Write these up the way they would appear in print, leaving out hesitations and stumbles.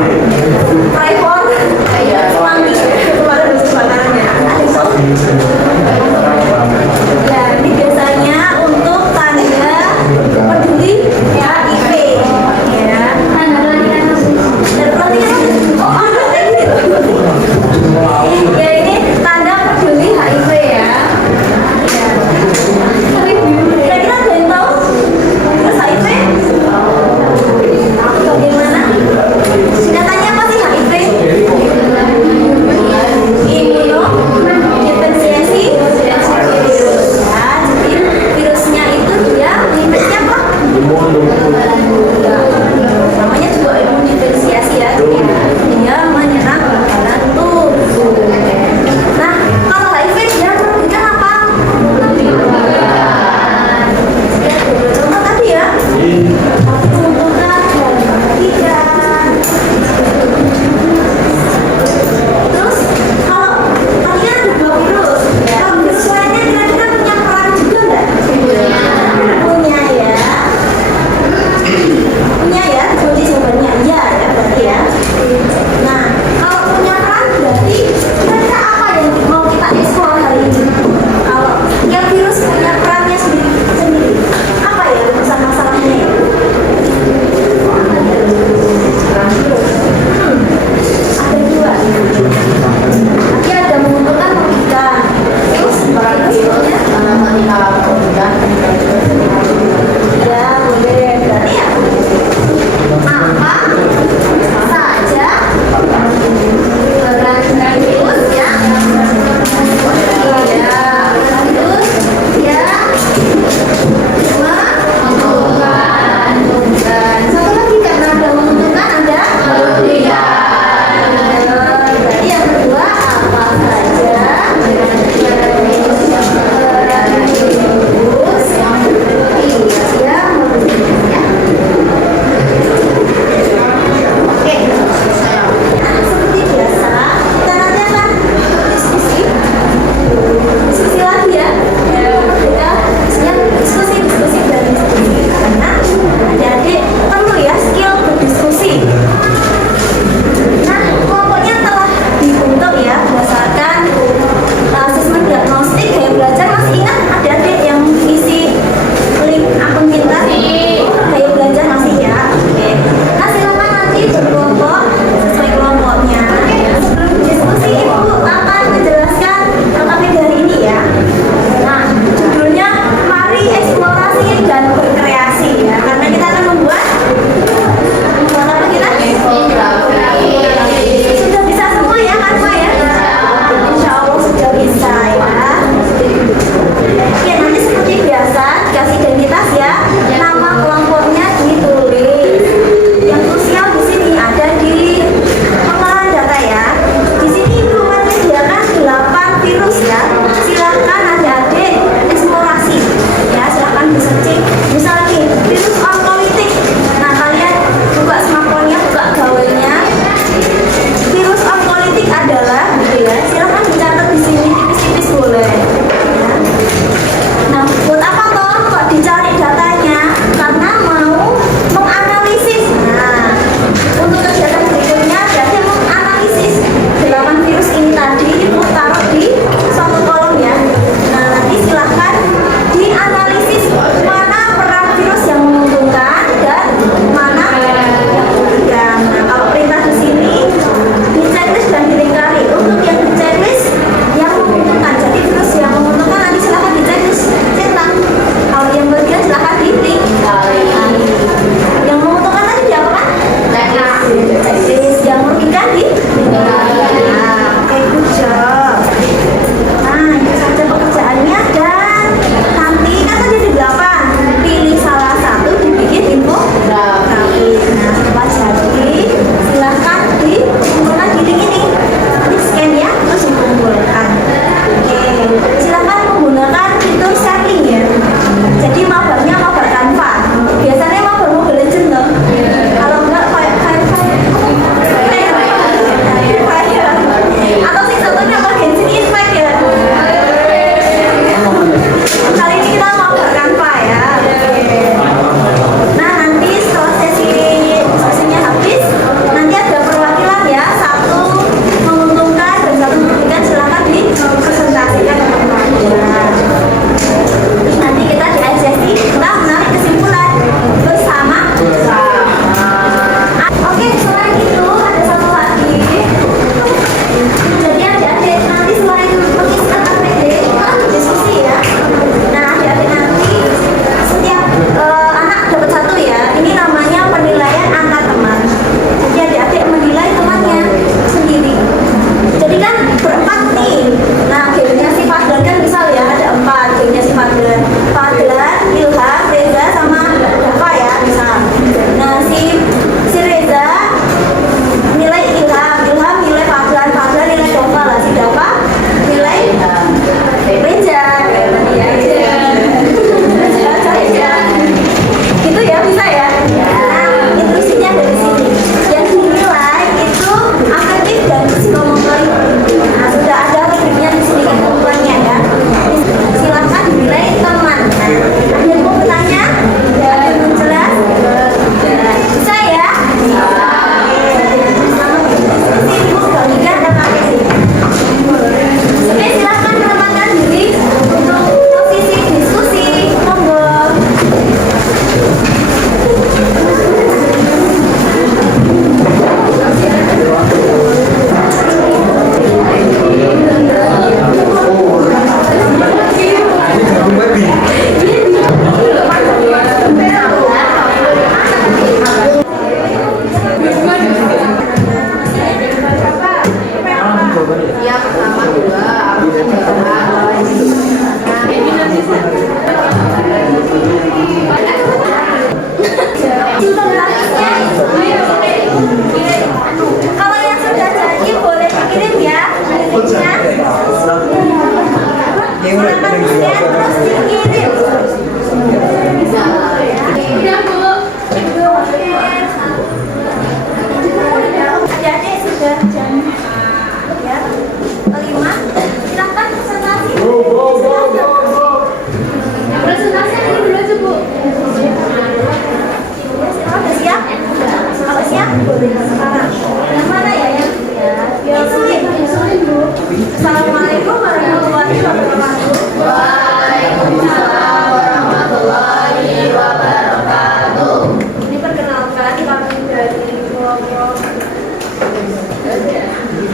Tripod, semanggi kemarin harus kebakarnya. Ya, ini biasanya untuk tanda peduli HIV. Ya, tanda pelatihan. Dan pelatihan, oh ada ini. Ya ini tanda peduli HIV ya. Kira-kira ada yang tahu virus HIV? Bagaimana? Singkatannya apa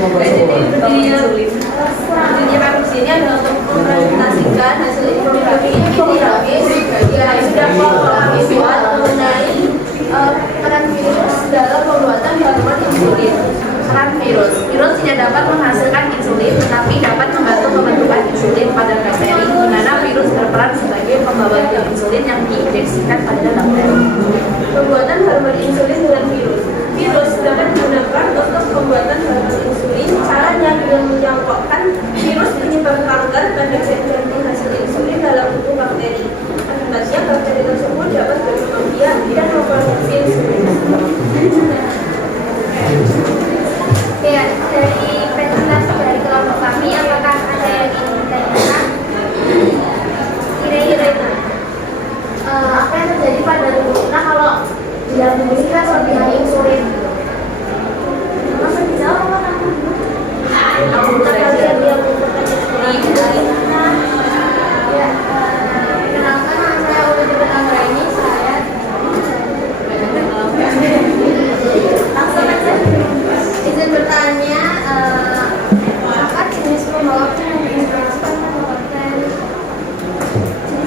Dunia kampus ini adalah untuk mempresentasikan hasil ekonomi dinamis yang sudah mahasiswa mengenai peran virus dalam pembuatan hormon insulin. Peran virus tidak dapat menghasilkan insulin, tetapi dapat membantu pembentukan insulin pada bakteri, di mana virus berperan sebagai pembawa insulin yang diinjeksikan pada bakteri. Pembuatan hormon insulin dengan virus dapat digunakan untuk pembuatan hormon insulin. Caranya dengan mencampurkan virus penyebab kanker pada sel hasil insulin dalam tubuh bakteri. Akibatnya bakteri tersebut dapat berkembang biak dan memproduksi insulin. Ya, dari presentasi dari kelompok kami, apakah ada yang ingin ditanyakan? Kira-kira apa yang terjadi pada tubuh kita kalau dilakukan kelebihan insulin? Masa dijawab apa kamu? Kamu Kalian yang ya, kenalkan nama saya Uli Anggraini, saya langsung aja. izin bertanya, apa jenis pembawa yang diinstruksikan membawakan?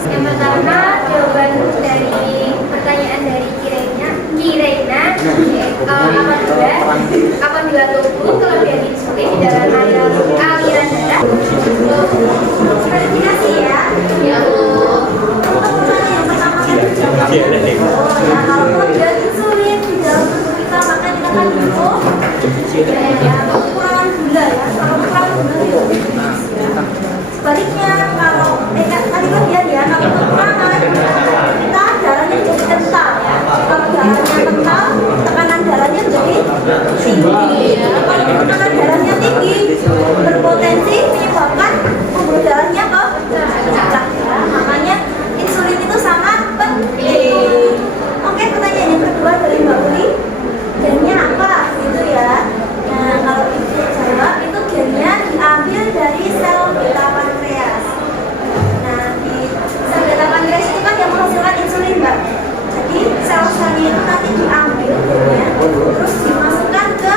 Yang pertama, jawaban dari pertanyaan dari Kirena, apabila tubuh kelebihan insulin di dalam aliran darah. Verifikasi ya. Kalau kelebihan insulin di dalam tubuh kita, maka kita akan butuh kekurangan gula ya. Kalau kekurangan gula itu sebaliknya, kalau tadi kelebihan ya, kalau kekurangan kita darahnya jadi kental ya. Kalau darahnya kental, tekanan darahnya jadi tinggi. Kalau tekanan darahnya tinggi, berpotensi menyebabkan pembuluh darahnya pecah ya. Makanya insulin itu sangat penting. Oke, pertanyaan yang kedua dari Mbak Uli, gennya apa gitu ya. Nah, kalau itu jawab, itu gennya diambil dari sel beta pankreas. Nah, di sel beta pankreas itu kan yang menghasilkan insulin, Mbak. Jadi sel-selnya itu nanti diambil gennya, terus dimasukkan ke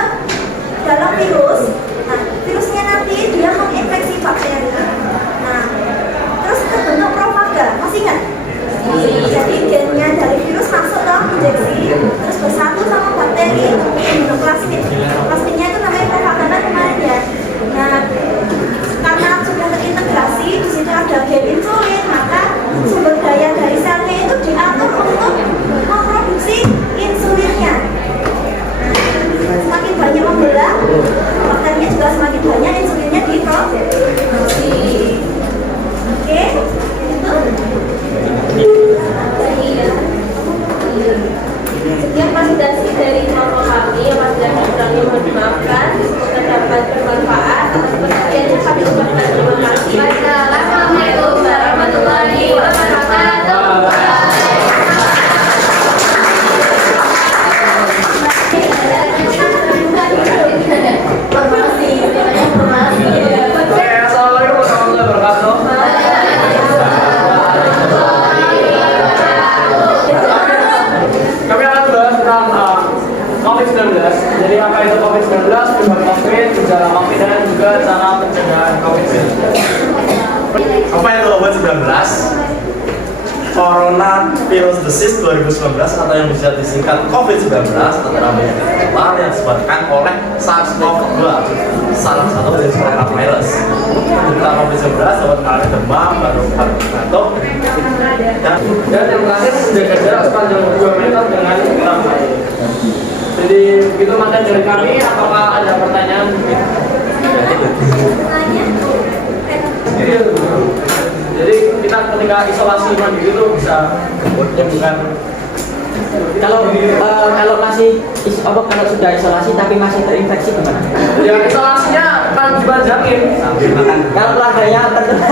dalam virus. Nah, virusnya nanti dia menginfeksi bakteri. Nah, terus terbentuk profaga, masih ingat? Jadi gennya dari virus masuk dalam injeksi, terus bersatu sama bakteri membentuk plasmid. Plasmidnya itu namanya profaga kan kemarin ya. Nah, karena sudah terintegrasi, di situ ada gen insulin, maka sumber daya dari selnya itu diatur untuk memproduksi insulinnya. Semakin banyak membelah, bakterinya juga semakin banyak insulinnya diproduksi. Oke, itu. Sekian presentasi dari kelompok kami yang masih ada kurangnya mohon dimaafkan. Semoga dapat bermanfaat. Atas perhatiannya kami ucapkan terima kasih. Assalamualaikum warahmatullahi wabarakatuh. Assalamualaikum warahmatullahi wabarakatuh. Kami akan bahas tentang COVID-19. Jadi apa itu COVID-19, penyebab COVID, gejala COVID, dan juga cara pencegahan COVID-19. Apa itu COVID-19? Coronavirus Disease 2019 atau yang bisa disingkat COVID-19 adalah penyakit menular yang disebabkan oleh SARS-CoV-2, salah satu jenis coronavirus. Penderita COVID-19 dapat mengalami demam, batuk, batuk, Dan yang terakhir menjaga jarak sepanjang 2 meter dengan orang lain. Jadi begitu materi dari kami. Apakah ada pertanyaan? Jadi kita ketika isolasi mandiri itu bisa bukan kalau masih kalau sudah isolasi tapi masih terinfeksi gimana? ya isolasinya kan dipanjangin. Kalau keluarganya terkena.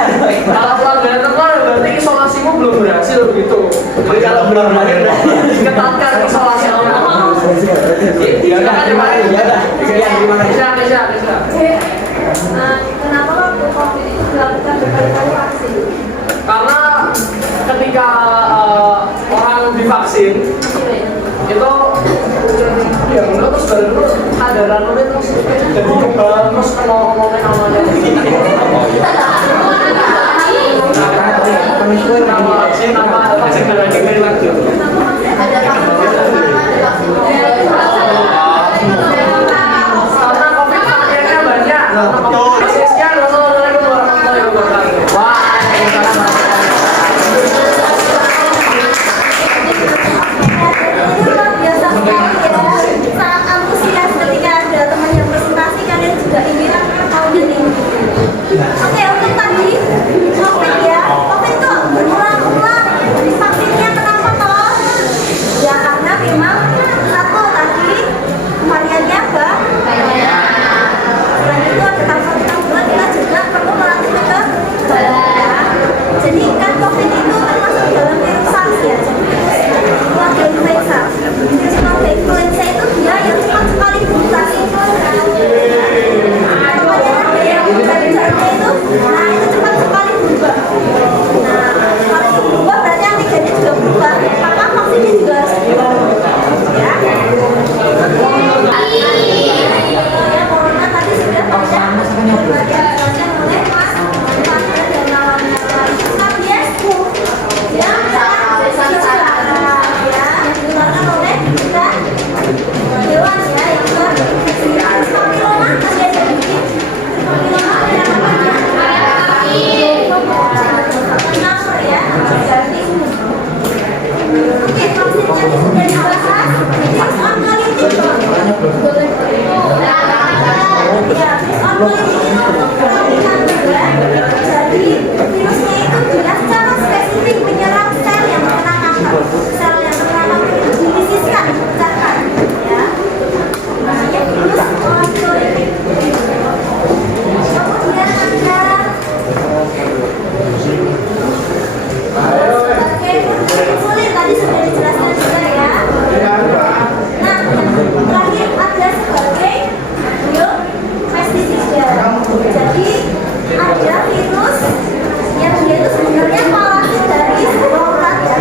Kalau keluarganya terkena berarti isolasimu belum berhasil begitu. Jadi kalau benar-benar diketatkan isolasi Ya udah, terima kasih. Ya udah. Sekian, terima kasih. Kenapa waktu COVID itu dilakukan berkali-kali vaksin? Karena ketika orang divaksin itu ya terus baru ada randomnya terus terus kalau ngomongin namanya Sangat antusias ketika ada teman yang presentasi, kalian juga ingin audit ini. Oke, untuk tadi COVID ya, COVID itu berulang-ulang. Vaksinnya kenapa toh? Ya karena memang satu tadi variannya banyak. Selain itu ada tanggal kita juga perlu melatih kekebalan. Jadi kan COVID itu termasuk dalam virus SARS ya, jadi keluarga influenza. Virus keluarga influenza itu dia yang cepat sekali bermutasi. Makanya ada yang gejala-gejalanya itu, nah itu cepat sekali berubah. Nah kalau itu berubah berarti antigennya juga berubah, maka vaksinnya juga harus berubah. Ya. Ya corona tadi sudah banyak dijelaskan oleh Mas Fadil dan kawan-kawan. Rabiesku yang digunakan oleh kita hewan ya, yang virus papiloma tadi ada di papiloma yang namanya penamper ya. Jadi oke, vaksinnya sudah dibahas. Virus oncolytic ya, virus oncolytic itu memperhatikan juga. Jadi virusnya itu dia secara spesifik menyerang sel yang terkena kanker. Sel yang terkena kanker itu dilisiskan, dipecahkan ya. Namanya virus oncolytic. Kemudian ada insulin tadi sudah dijelaskan juga ya. Nah, terakhir ada sebagai biopestisida. Jadi ada virus yang dia itu sebenarnya parasit dari sebuah ulat ya.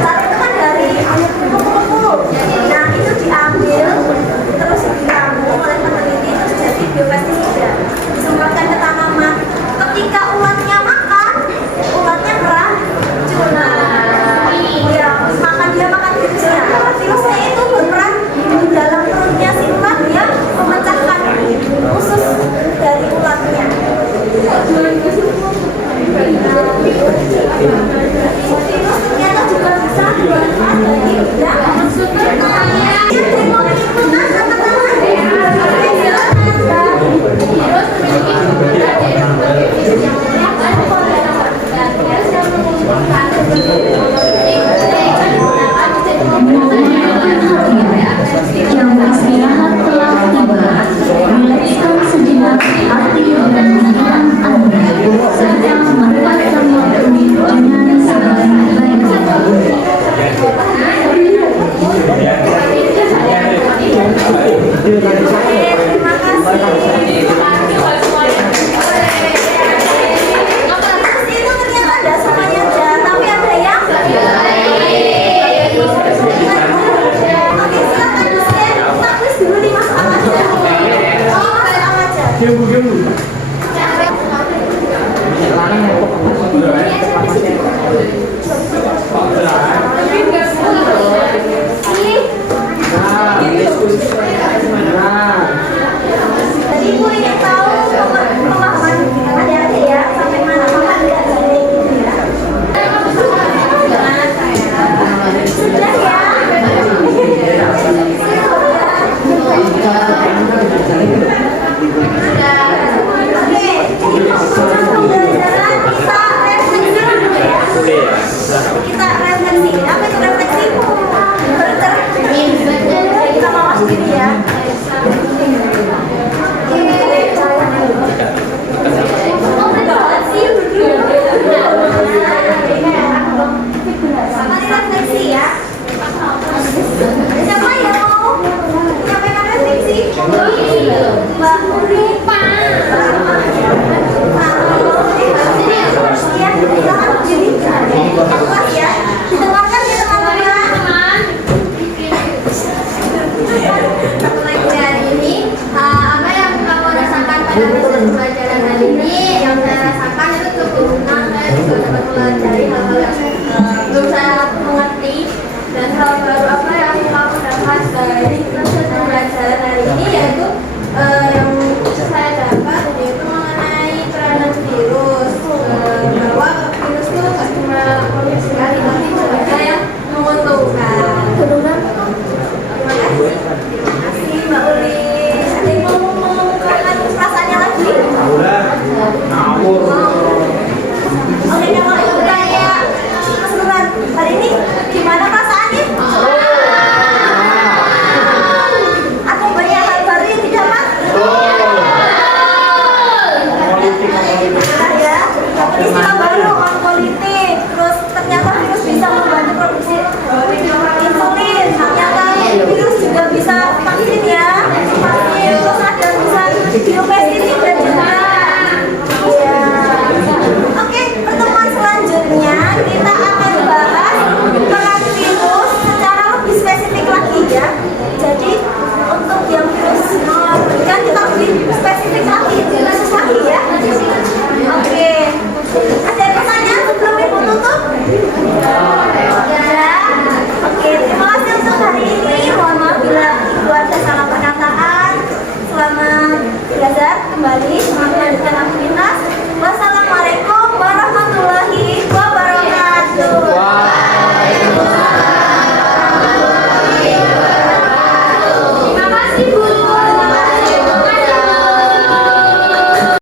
Ulat itu kan dari kupu-kupu. Nah itu diambil terus diramu oleh peneliti terus jadi biopestisida. Disemprotkan ke tanaman. Ketika ulatnya makan, ulatnya beracun. Ya, dia makan virusnya. Virusnya itu berperan di dalam perutnya si ulat, dia memecahkan usus dari ulatnya. Virus ternyata juga bisa bermanfaat bagi bidang pertanian. Mau ikutan katakanlah virus memiliki keberadaan dari berbagai virus yang menyebabkan dan biasa mengumpulkan yang beristirahat telah tiba, rilekskan sejenak hati dan pikiran Anda, serta manfaatkan waktu dengan sebaik-baiknya. Terima kasih. Itu ternyata ada semuanya aja, tapi ada yang oke, silakan dosen, kita quiz dulu nih Mas Ahmad ya. Oh, Mas Ahmad aja. Tadi ibu ingin tahu pemahaman adik-adik ya, sampai mana paham nggak dari gitu ya. Sudah ya. Oke, pembelajaran kita refleksi dulu ya. Kita refleksi. Apa itu refleksi? Kita mau sendiri ya. Mari refleksi ya. Siapa yang mau menyampaikan refleksi? Mbak Lupa. Ya, silakan jadi kelas ya. Didengarkan ya teman-teman. pada proses pembelajaran hari ini yang saya rasakan itu cukup senang. Saya juga dapat mempelajari hal-hal yang belum saya mengerti, dan hal baru apa yang aku dapat dari proses pembelajaran hari ini yaitu yang saya dapat yaitu mengenai peranan virus, bahwa virus itu tidak cuma COVID sekali, tapi juga ada yang menguntungkan. Terima kasih Mbak Uli. Ada yang mau mengungkapkan perasaannya lagi? Oke, kalau itu tanya keseluruhan hari ini gimana perasaannya? Atau banyak hal baru yang didapat? Ya, dapat istilah baru, orang politik. Terus ternyata virus bisa membantu produksi insulin. Ternyata virus juga bisa vaksin ya. Vaksin, terus ada bisa biopestisida juga. Ya. Oke, pertemuan selanjutnya kita akan bahas peran virus secara lebih spesifik lagi ya. Jadi untuk yang virus kan kita lebih spesifik lagi, khusus lagi ya. Oke, ada pertanyaan sebelum ibu tutup? Ya. Oke, terima kasih untuk hari ini. Mohon maaf bila ibu ada salah perkataan. Selamat belajar kembali, selamat melanjutkan aktivitas. Wassalamualaikum